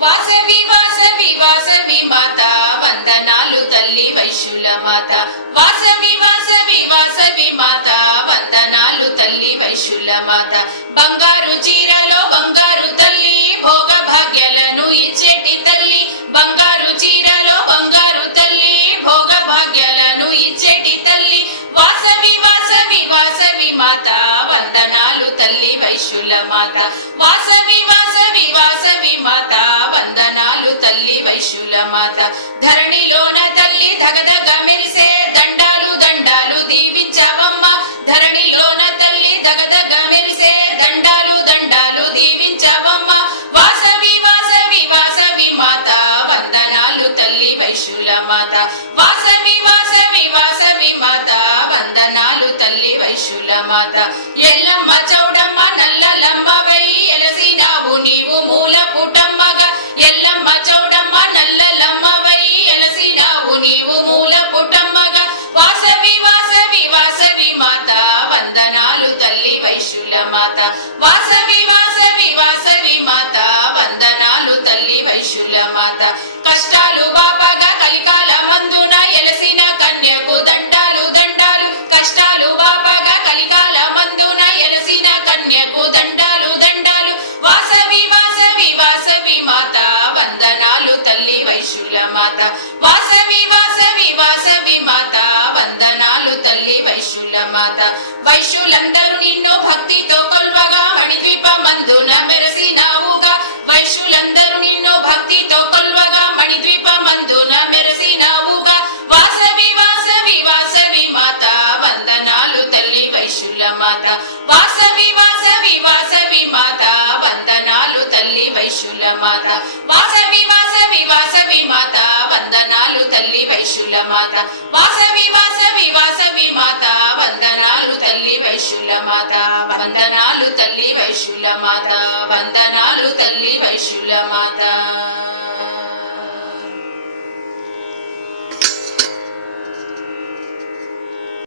వాసవి వాసవి వాసవి మాత వందనాలు తల్లి వైశ్యుల మాత. వాసవి వాసవి వాసవి మాత వందనాలు తల్లి వైశ్యుల మాత. బంగారు చీరలో బంగారు తల్లి భోగ భాగ్యాలను ఇచ్చేటి తల్లి. బంగారు చీరలో బంగారు తల్లి భోగ భాగ్యాలను ఇచ్చేటి తల్లి. వాసవి వాసవి వాసవి మాత వందనాలు తల్లి వైశ్యుల మాత. వాసవి వాసవి వాసవి మాత వందనాలు తల్లి వైశ్యుల మాత. ధరణిలోన తల్లి ధగధగ మెరిసే దండాలు దండాలు దీవించవమ్మ. ధరణిలోన తల్లి ధగధగ మెరిసే దండాలు దండాలు దీవించవమ్మ. వాసవి వాసవి వాసవి మాత వందనాలు తల్లి వైశ్యుల మాత. వాసవి వాసవి వాసవి మాత వందనాలు తల్లి వైశ్యుల మాత. ఎల్లమ్మ చౌడమ్మ నల్లలమ్మ వై ఎలసినావు నీవు మూల పుటమ్మగా. ఎల్లమ్మ చౌడమ్మ నల్లలమ్మ వై ఎలసినావు నీవు మూల పుటమ్మగా. వాసవి వాసవి వాసవి మాత వందనాలు తల్లి వైశ్యుల మాత. వాసవి వాసవి వాసవి మాత వందనాలు తల్లి వైశ్యుల మాత. కష్టాలు బాపగా కలికాల మందున ఎలసిన కన్యకు దండాలు దండాలు. కష్టాలు బాపగా కలికాల మందున ఎలసిన కన్యకు దండాలు దండాలు. వాసవి వాసవి వాసవి మాత వందనాలు తల్లి వైశ్యుల మాత. వాసవి వాసవి వాసవి మాత వందనాలు తల్లి వైశ్యుల మాత. వైశ్యులందరూ నిన్ను భక్తితో కొల్వగా మణిద్వీపమందున మెరసినావుగా. వైశ్యులందరూ నిన్ను భక్తితో కొల్వగా మణిద్వీపమందున మెరసినావుగా. వాసవి వాసవి వాసవి మాత వందనాలు తల్లి వైశ్యుల మాత. వాసవి వాసవి వాసవి మాత వందనాలు తల్లి వైశ్యుల మాత. వాసవి వాసవి వాసవి మాత వందనాలు తల్లి వైశ్యుల మాత. వాసవి వాసవి వాసవి మాత వందనాలు తల్లి వైశ్యుల మాత. వందనాలు తల్లి వైశ్యుల మాత. వందనాలు తల్లి వైశ్యుల మాత.